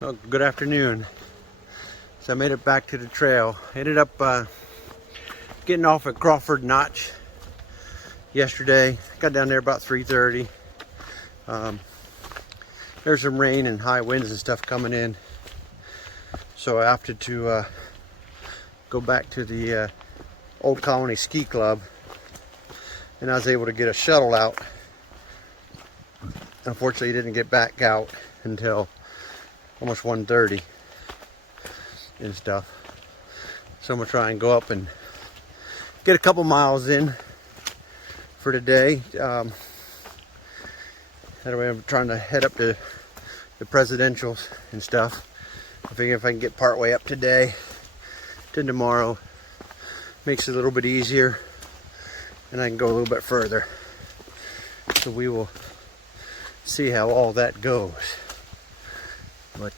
Well, good afternoon. So I made it back to the trail. Ended up getting off at Crawford Notch yesterday. Got down there about 3:30. There's some rain and high winds and stuff coming in, so I opted to go back to the Old Colony Ski Club, and I was able to get a shuttle out. Unfortunately, didn't get back out until almost 1:30 and stuff. So I'm gonna try and go up and get a couple miles in for today. That way I'm trying to head up to the presidentials and stuff. I figure if I can get part way up today to tomorrow, makes it a little bit easier and I can go a little bit further. So we will see how all that goes. But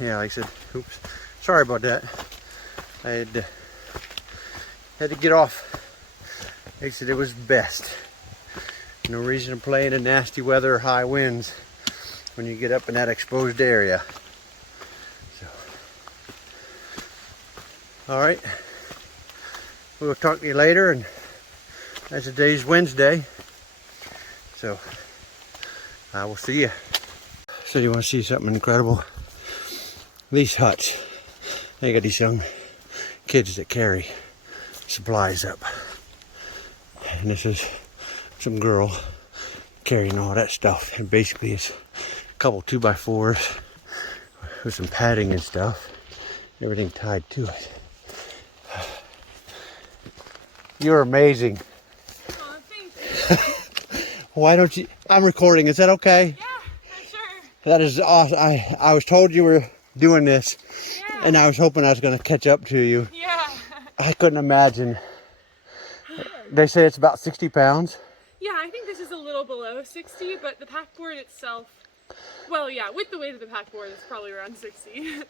yeah, like I said, oops, sorry about that. I had to get off. Like I said, it was best. No reason to play in a nasty weather or high winds when you get up in that exposed area. So, all right, we'll talk to you later. And as today's Wednesday, so I will see you. So you want to see something incredible? These huts, they got these young kids that carry supplies up. And this is some girl carrying all that stuff. And basically it's a couple 2x4s with some padding and stuff. Everything tied to it. You're amazing. Oh, thank you. Why don't you, I'm recording, is that okay? Yeah, sure. That is awesome. I was told you were doing this, Yeah. and I was hoping I was going to catch up to you. Yeah. I couldn't imagine. They say it's about 60 pounds. Yeah, I think this is a little below 60, but the packboard itself, well, yeah, with the weight of the packboard, it's probably around 60.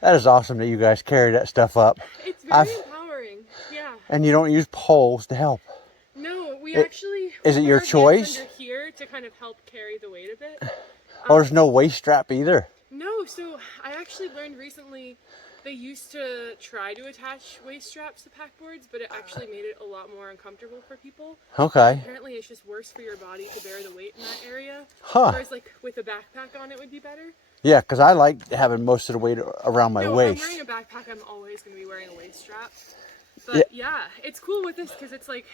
That is awesome that you guys carry that stuff up. It's very empowering, yeah. And you don't use poles to help. No, we actually... Is it put your our hands choice? under here to kind of help carry the weight a bit. Or there's no waist strap either. No, so I actually learned recently they used to try to attach waist straps to packboards, but it actually made it a lot more uncomfortable for people. Okay. Apparently it's just worse for your body to bear the weight in that area. Huh. Whereas like with a backpack on it would be better. Yeah, because I like having most of the weight around my waist. I'm wearing a backpack, I'm always going to be wearing a waist strap. But yeah, it's cool with this because it's like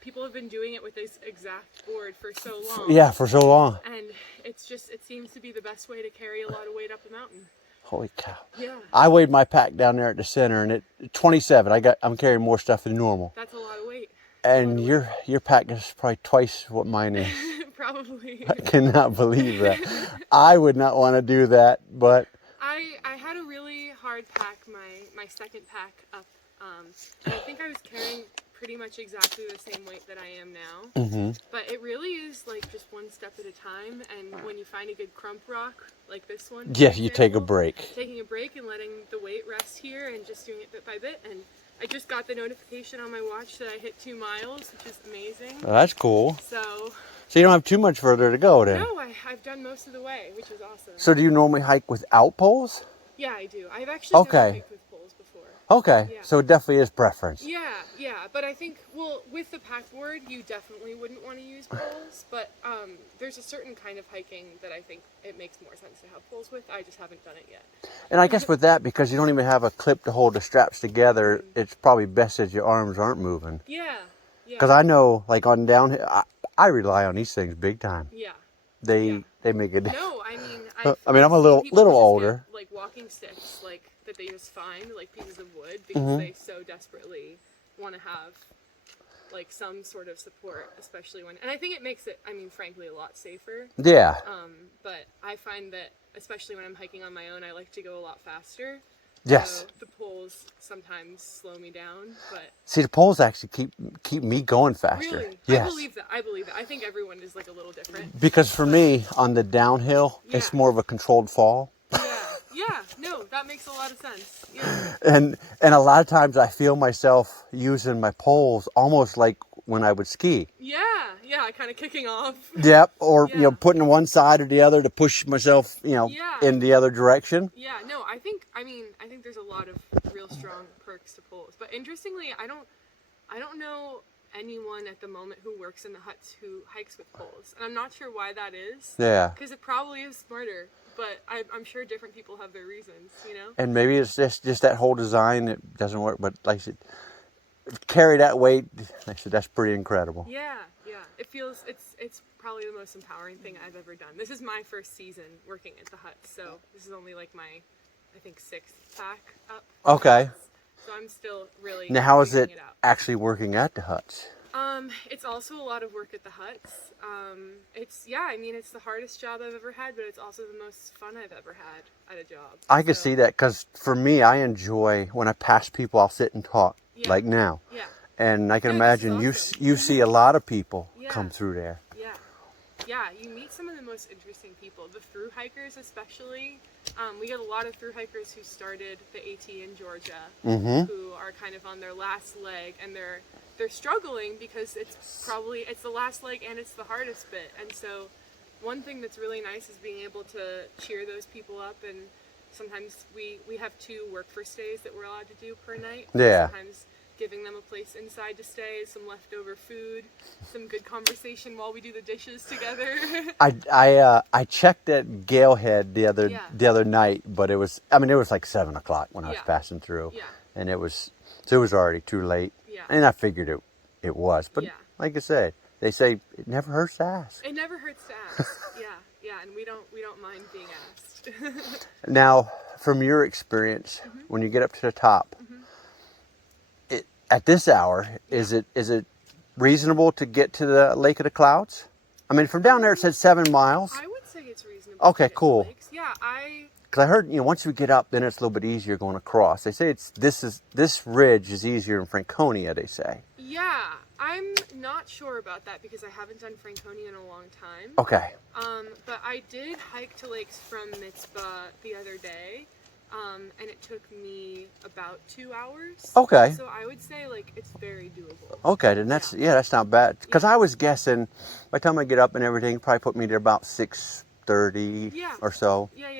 people have been doing it with this exact board for so long. Yeah, for so long. And it's just, it seems to be the best way to carry a lot of weight up the mountain. Holy cow. Yeah. I weighed my pack down there at the center and it 27. I'm carrying more stuff than normal. That's a lot of weight. And your pack is probably twice what mine is. Probably. I cannot believe that. I would not want to do that, but I had a really hard pack, my second pack up, and I think I was carrying pretty much exactly the same weight that I am now. mm-hmm. But it really is like just one step at a time, and when you find a good crump rock, like this one. Yeah, you take a break. Taking a break and letting the weight rest here and just doing it bit by bit. And I just got the notification on my watch that I hit 2 miles, which is amazing. Oh, that's cool. So you don't have too much further to go then? no, I've done most of the way, which is awesome. So do you normally hike without poles? Yeah, I do. I've actually never hiked with poles before. Okay, Yeah. so it definitely is preference. Yeah, but I think, well, with the packboard, you definitely wouldn't want to use poles, but there's a certain kind of hiking that I think it makes more sense to have poles with. I just haven't done it yet. And I guess with that, because you don't even have a clip to hold the straps together, it's probably best that your arms aren't moving. Yeah. Because I know, like on downhill, I rely on these things big time. Yeah. They make a difference. No, I mean, I'm a little people who just older. get, like walking sticks, like that they just find, like pieces of wood, because they so desperately want to have like some sort of support, especially when, and I think it makes it, I mean, frankly, a lot safer. Yeah. But I find that, especially when I'm hiking on my own, I like to go a lot faster. Yes. So the poles sometimes slow me down, but See, the poles actually keep me going faster. really, Yes. I believe that. I think everyone is like a little different. Because for me, on the downhill, it's Yeah. more of a controlled fall. Yeah, no, that makes a lot of sense. Yeah. And a lot of times I feel myself using my poles almost like when I would ski. Yeah, kind of kicking off. Yep, or Yeah. putting one side or the other to push myself, Yeah. in the other direction. Yeah, no, I think there's a lot of real strong perks to poles. But interestingly, I don't know anyone at the moment who works in the huts who hikes with poles. And I'm not sure why that is. Yeah. Because it probably is smarter. But I'm sure different people have their reasons, And maybe it's just that whole design that doesn't work. But like I said, carry that weight, like I said, that's pretty incredible. Yeah. It feels, it's probably the most empowering thing I've ever done. This is my first season working at the hut. So this is only like my, I think, 6th pack up. Okay. So I'm still really Now, how is figuring it out. actually working at the huts? It's also a lot of work at the huts. It's the hardest job I've ever had, but it's also the most fun I've ever had at a job. I could see that, because for me, I enjoy when I pass people, I'll sit and talk, like now. Yeah. And I can No, this is imagine awesome. you see a lot of people Yeah. come through there. Yeah, you meet some of the most interesting people. The thru hikers especially. We get a lot of thru hikers who started the AT in Georgia, who are kind of on their last leg, and they're struggling because it's the last leg and it's the hardest bit. And so one thing that's really nice is being able to cheer those people up. And sometimes we have 2 work for stays that we're allowed to do per night. Yeah. Sometimes giving them a place inside to stay, some leftover food, some good conversation while we do the dishes together. I checked at Galehead the other night, but it was like 7 o'clock when I was passing through, and it was already too late. Yeah. And I figured it was, but like I said, they say it never hurts to ask. It never hurts to ask. Yeah, and we don't mind being asked. Now, from your experience, when you get up to the top, at this hour, is it reasonable to get to the Lake of the Clouds? I mean, from down there it said 7 miles. I would say it's reasonable. Okay, to get to cool. lakes. Yeah, Because I heard, once we get up, then it's a little bit easier going across. They say this ridge is easier in Franconia, they say. Yeah, I'm not sure about that because I haven't done Franconia in a long time. Okay. But I did hike to lakes from Mitzvah the other day. And it took me about 2 hours. Okay. So I would say it's very doable. Okay, then that's not bad. Because I was guessing by the time I get up and everything, probably put me there about 6:30 or so. Yeah.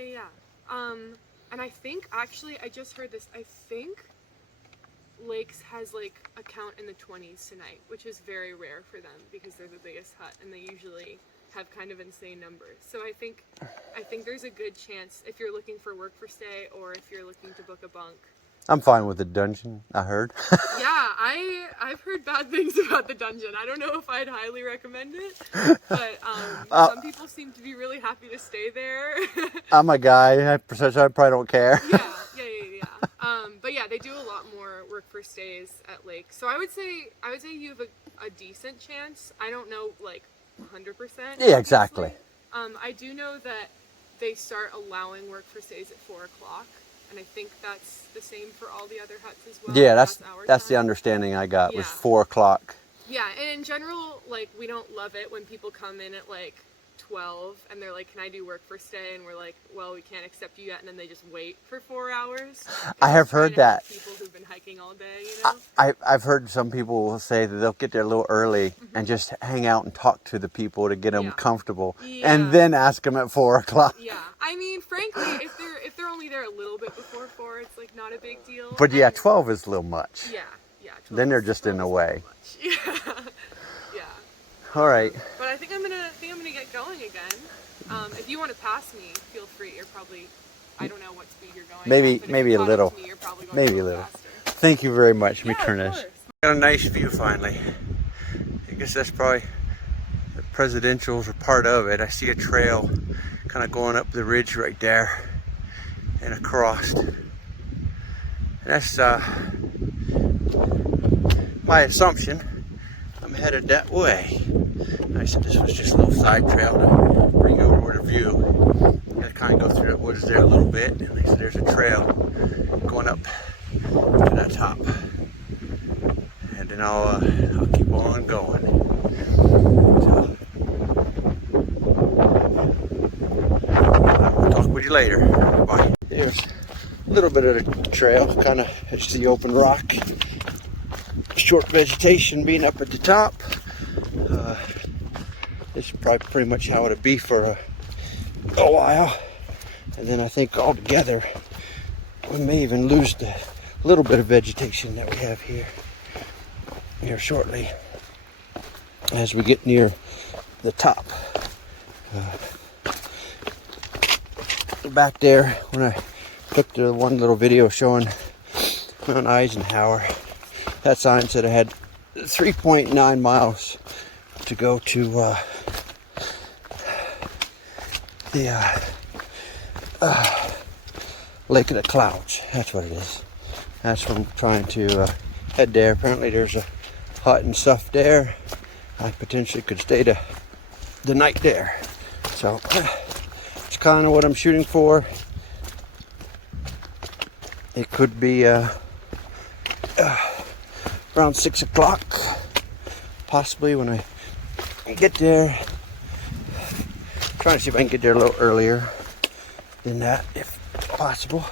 And I think actually I just heard this. I think Lakes has a count in the 20s tonight, which is very rare for them because they're the biggest hut and they usually have kind of insane numbers. So I think there's a good chance if you're looking for work for stay or if you're looking to book a bunk. I'm fine with the dungeon, I heard. Yeah, I've heard bad things about the dungeon. I don't know if I'd highly recommend it, but some people seem to be really happy to stay there. I'm a guy, I probably don't care. Yeah. But yeah, they do a lot more work for stays at lakes. So I would say you have a decent chance. I don't know 100%. Yeah, exactly. I do know that they start allowing work for stays at 4 o'clock, and I think that's the same for all the other huts as well. Yeah, that's the understanding I got was 4 o'clock. Yeah, and in general, we don't love it when people come in at 12 and they're like, "Can I do work for stay?" And we're like, "Well, we can't accept you yet," and then they just wait for 4 hours. I have heard that. People who've been hiking all day, I've heard some people say that they'll get there a little early and just hang out and talk to the people to get them comfortable, and then ask them at 4 o'clock. Yeah, I mean, frankly, if they're only there a little bit before 4, it's not a big deal. But 12 is a little much. Yeah. Then they're just in the way. Yeah. All right. But I think I'm gonna get going again. If you want to pass me, feel free. You're probably, I don't know what speed you're going. Maybe a little. Me, you're probably going Maybe a little. Faster. Thank you very much. Let me turn of this. course. Got a nice view finally. I guess that's probably the presidentials are part of it. I see a trail kind of going up the ridge right there and across. And that's my assumption. I'm headed that way. I said this was just a little side trail to bring over the view. Gotta kind of go through the woods there a little bit, and they said there's a trail going up to that top. And then I'll keep on going. So, I'll talk with you later. Bye. Here's a little bit of the trail, kind of it's the open rock. short vegetation being up at the top. This is probably pretty much how it'll be for a while. And then I think altogether we may even lose the little bit of vegetation that we have here shortly as we get near the top. Back there, when I took the one little video showing Mount Eisenhower, that sign said I had 3.9 miles to go to the Lake of the Clouds. That's what it is. That's what I'm trying to head there. Apparently there's a hut and stuff there. I potentially could stay the night there. So it's kind of what I'm shooting for. It could be around 6 o'clock, possibly, when I get there. I'm trying to see if I can get there a little earlier than that, if possible.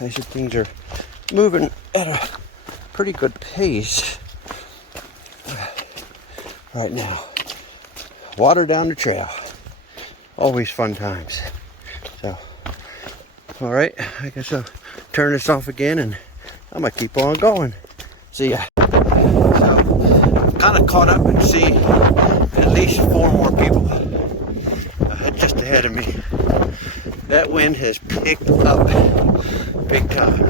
I see things are moving at a pretty good pace right now. Water down the trail. Always fun times. So, all right, I guess I'll turn this off again and I'm gonna keep on going. See ya. So, I'm kind of caught up and see at least 4 more people just ahead of me. That wind has picked up big time.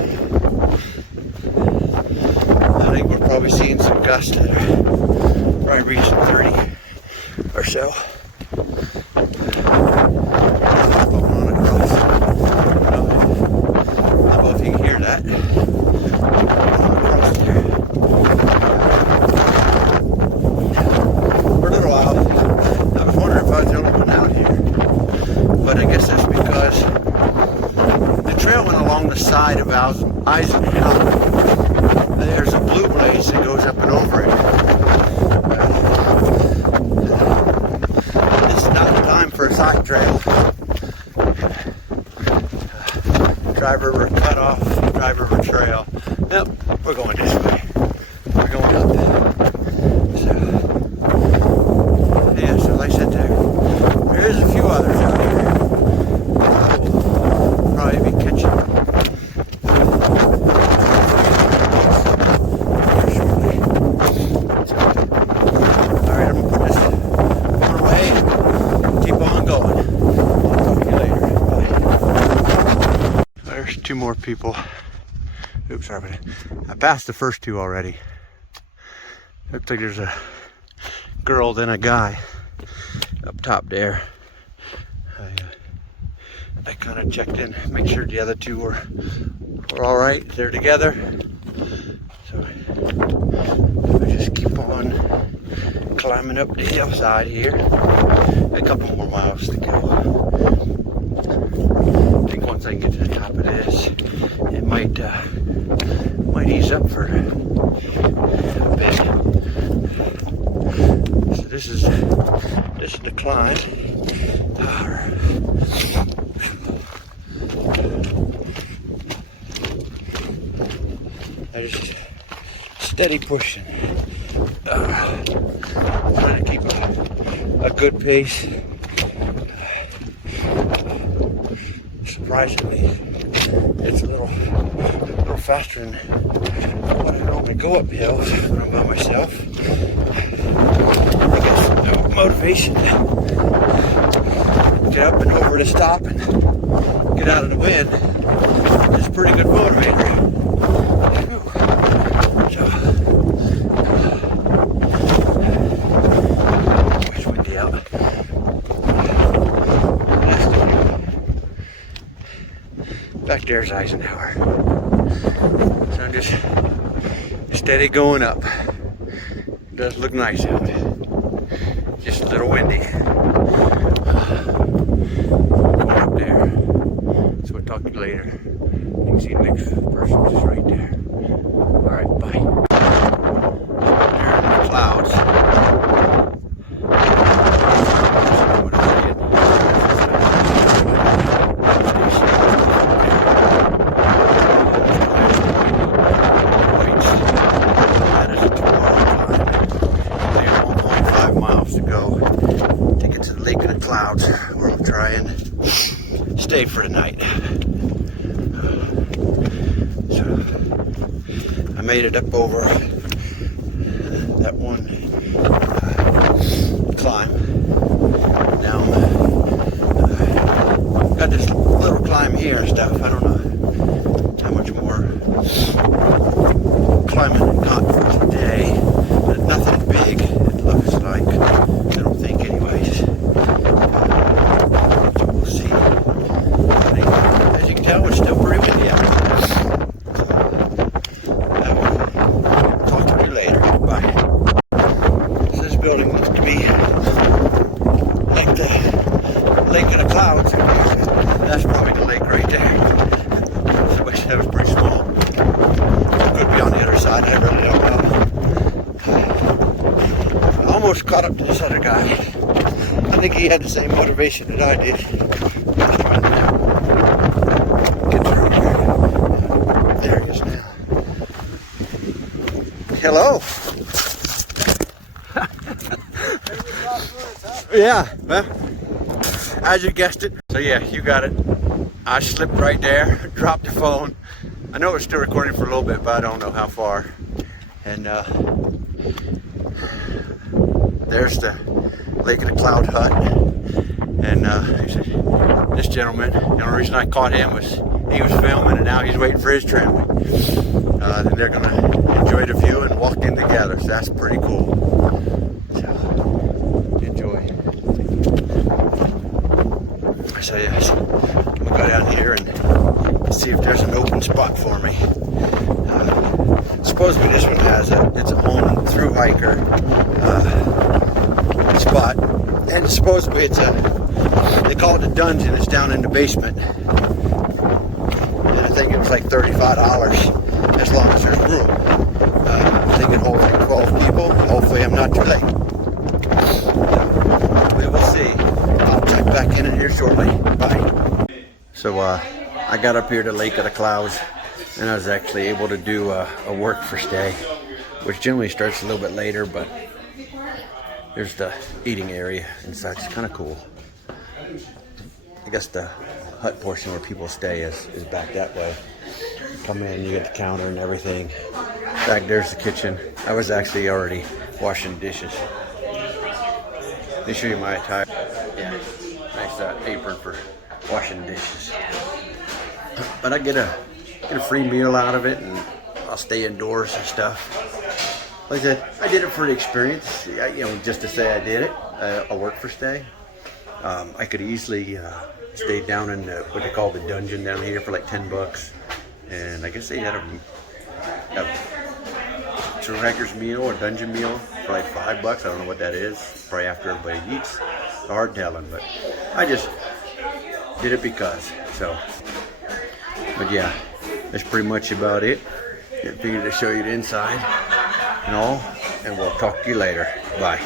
I think we're probably seeing some gusts that are probably reaching 30 or so. I don't know if you can hear that. For a little while, I was wondering if I was the only one out here. But I guess that's because the trail went along the side of Eisenhower. There's a blue blaze that goes up and over it. This is not the time for a side trail. Dry River cutoff, Dry River Trail. Nope, we're going this way. We're going up. So, yeah, so like I said, there is a few others out here. I will probably be catching shortly. So, alright, I'm going to put this one away and keep on going. I'll talk to you later. Bye. There's 2 more people. Oops, sorry about that. I passed the first 2 already. Looks like there's a girl, then a guy up top there. I kind of checked in, make sure the other 2 were all right. They're together. So I just keep on climbing up the hillside here. A couple more miles to go. I think once I can get to the top of this, it might ease up for a bit. So this is the climb. I just steady pushing. Trying to keep a good pace. Surprisingly, it's a little faster than what I normally go up hills when I'm by myself. I guess motivation to get up and over to stop and get out of the wind is a pretty good motivator. So, it's windy out. Back there's Eisenhower. So I'm just steady going up. It does look nice out. Just a little windy. Going up there. So we'll talk to you later. You can see the next person just right there. Alright, bye. There in the clouds. night. So I made it up over that one climb. Now got this little climb here and stuff. I don't know how much more climbing I got for today, but nothing big, it looks like. I don't think anyways. So we'll see. As you can tell, it's still pretty windy out. So I will talk to you later. Bye. So this building looks to be like the lake of the clouds. That's probably the lake right there. I wish that was pretty small. Could be on the other side, I really don't know. I almost caught up to this other guy. I think he had the same motivation that I did. Get through here. There he is now. Hello. Yeah, well, as you guessed it. So yeah, you got it. I slipped right there, dropped the phone. I know it's still recording for a little bit, but I don't know how far. And there's the Lake of the Cloud hut. And this gentleman, the only reason I caught him was he was filming and now he's waiting for his trim. And they're gonna enjoy the view and walk in together, so that's pretty cool. So, enjoy. So yes, I'm gonna go down here and see if there's an open spot for me. Supposedly this one has its own thru hiker spot, and supposedly it's they call it a dungeon. It's down in the basement, and I think it's like $35 as long as there's room. I think it holds like 12 people. Hopefully I'm not too late. We will see. I'll check back in here shortly. Bye. So I got up here to Lake of the Clouds, and I was actually able to do a work for stay, which generally starts a little bit later, but there's the eating area and such. It's kind of cool. I guess the hut portion where people stay is back that way. Come in, you get the counter and everything. Back there's the kitchen. I was actually already washing dishes. Let me show you my attire. Yeah, nice apron for washing dishes. But I get a free meal out of it, and I'll stay indoors and stuff. Like I said, I did it for the experience. Just to say I did it. A work for stay. I could easily stay down in what they call the dungeon down here for like $10, and I guess they had a thru hiker's meal or dungeon meal for like $5. I don't know what that is. Probably after everybody eats. It's hard telling, but I just did it because. So, but yeah, that's pretty much about it. I figured to show you the inside and all, and we'll talk to you later. Bye.